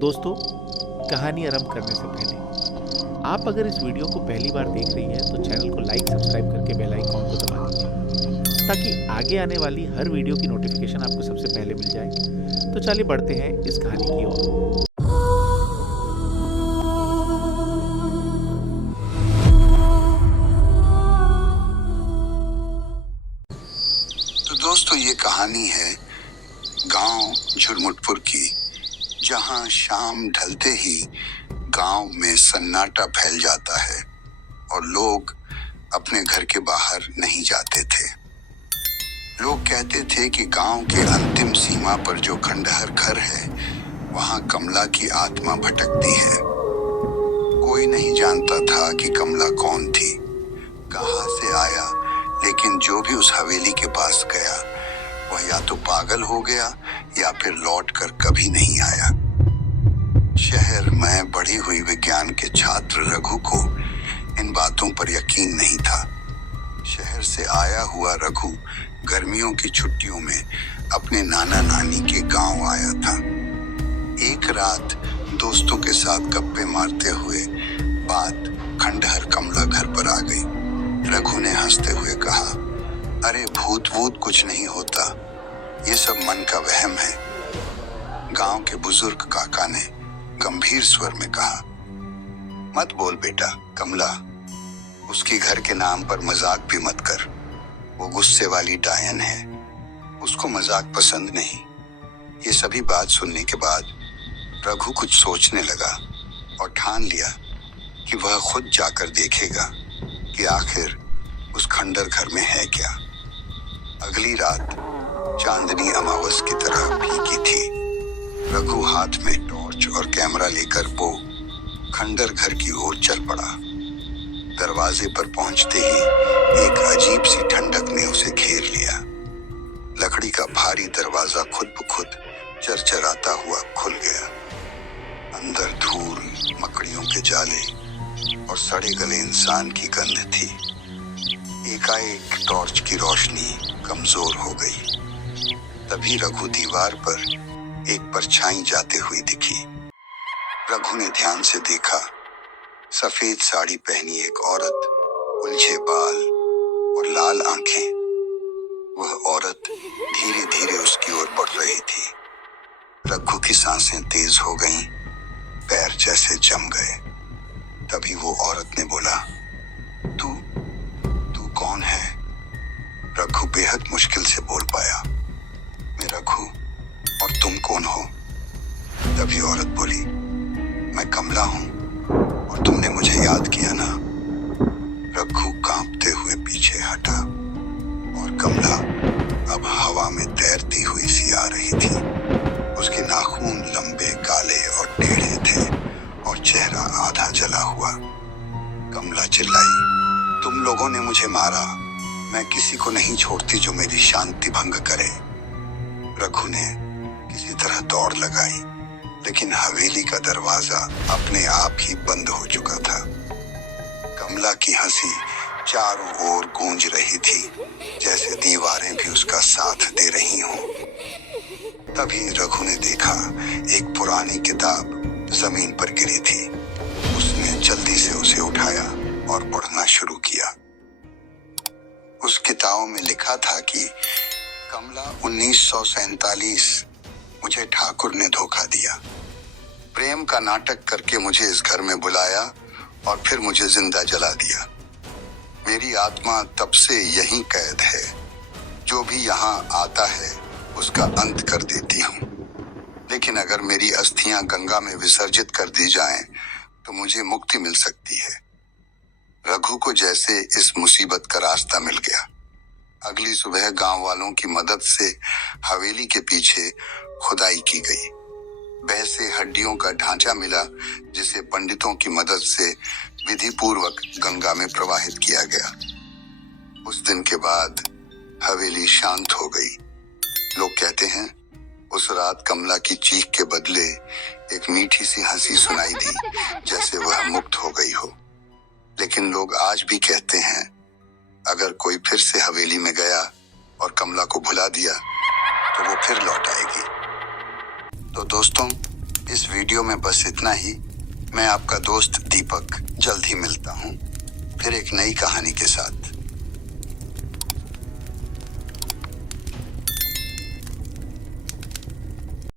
दोस्तों, कहानी आरंभ करने से पहले आप अगर इस वीडियो को पहली बार देख रही हैं तो चैनल को लाइक सब्सक्राइब करके बेल आइकॉन को दबा दीजिए ताकि आगे आने वाली हर वीडियो की नोटिफिकेशन आपको सबसे पहले मिल जाए। तो चलिए बढ़ते हैं इस कहानी की ओर। तो दोस्तों, ये कहानी है गांव झुरमुटपुर की, जहां शाम ढलते ही गांव में सन्नाटा फैल जाता है और लोग अपने घर के बाहर नहीं जाते थे। लोग कहते थे कि गांव के अंतिम सीमा पर जो खंडहर घर है, वहां कमला की आत्मा भटकती है। कोई नहीं जानता था कि कमला कौन थी, कहां से आया, लेकिन जो भी उस हवेली के पास गया वह या तो पागल हो गया या फिर लौट कर कभी नहीं आया। शहर में बढ़ी हुई विज्ञान के छात्र रघु को इन बातों पर यकीन नहीं था। शहर से आया हुआ रघु गर्मियों की छुट्टियों में अपने नाना नानी के गांव आया था। एक रात दोस्तों के साथ गप्पे मारते हुए बात खंडहर कमला घर पर आ गई। रघु ने हंसते हुए कहा, अरे भूत वूत कुछ नहीं होता, ये सब मन का वहम है। गांव के बुजुर्ग काका ने गंभीर स्वर में कहा, मत बोल बेटा, कमला, उसकी घर के नाम पर मजाक भी मत कर। वो गुस्से वाली डायन है, उसको मजाक पसंद नहीं। ये सभी बात सुनने के बाद रघु कुछ सोचने लगा और ठान लिया कि वह खुद जाकर देखेगा कि आखिर उस खंडर घर में है क्या। अगली रात चांदनी अमावस की तरह फीकी थी। रघु हाथ में टॉर्च और कैमरा लेकर वो खंडर घर की ओर चल पड़ा। दरवाजे पर पहुंचते ही एक अजीब सी ठंडक ने उसे घेर लिया। लकड़ी का भारी दरवाजा खुद ब खुद चरचराता हुआ खुल गया। अंदर धूल, मकड़ियों के जाले और सड़े गले इंसान की गंध थी। एकाएक टॉर्च की रोशनी कमजोर हो गई। तभी रघु दीवार पर एक परछाई जाते हुई दिखी। रघु ने ध्यान से देखा। सफेद साड़ी पहनी एक औरत, उलझे बाल और लाल आंखें। वह औरत धीरे धीरे उसकी ओर बढ़ रही थी। रघु की सांसें तेज हो गईं, पैर जैसे जम गए। तभी वो औरत ने बोला, तू कौन है? रघु बेहद मुश्किल से बोल पाया, मैं रघु, और तुम कौन हो? तभी औरत बोली, मैं कमला हूं और तुमने मुझे याद किया ना। रघु कांपते हुए पीछे हटा और कमला अब हवा में तैरती हुई सी आ रही थी। उसके नाखून लंबे, काले और टेढ़े थे और चेहरा आधा जला हुआ। कमला चिल्लाई, तुम लोगों ने मुझे मारा, मैं किसी को नहीं छोड़ती जो मेरी शांति भंग करे। रघु ने किसी तरह दौड़ लगाई, लेकिन हवेली का दरवाजा अपने आप ही बंद हो चुका था। कमला की हंसी चारों ओर गूंज रही थी, जैसे दीवारें भी उसका साथ दे रही हों। तभी रघु ने देखा एक पुरानी किताब जमीन पर गिरी थी। उसने जल्दी से उसे उठाया और पढ़ना शुरू किया। उस किताब में लिखा था कि कमला 1947 मुझे ठाकुर ने धोखा दिया। प्रेम का नाटक करके मुझे इस घर में बुलाया और फिर मुझे जिंदा जला दिया। मेरी आत्मा तब से यहीं कैद है। जो भी यहाँ आता है उसका अंत कर देती हूँ, लेकिन अगर मेरी अस्थियां गंगा में विसर्जित कर दी जाएं, तो मुझे मुक्ति मिल सकती है। रघु को जैसे इस मुसीबत का रास्ता मिल गया। अगली सुबह गांव वालों की मदद से हवेली के पीछे खुदाई की गई। वैसे हड्डियों का ढांचा मिला, जिसे पंडितों की मदद से विधि पूर्वक गंगा में प्रवाहित किया गया। उस दिन के बाद हवेली शांत हो गई। लोग कहते हैं उस रात कमला की चीख के बदले एक मीठी सी हंसी सुनाई दी, जैसे वह मुक्त हो गई हो। लेकिन लोग आज भी कहते हैं, अगर कोई फिर से हवेली में गया और कमला को भुला दिया, तो वो फिर लौट आएगी। तो दोस्तों, इस वीडियो में बस इतना ही। मैं आपका दोस्त दीपक जल्द ही मिलता हूँ फिर एक नई कहानी के साथ।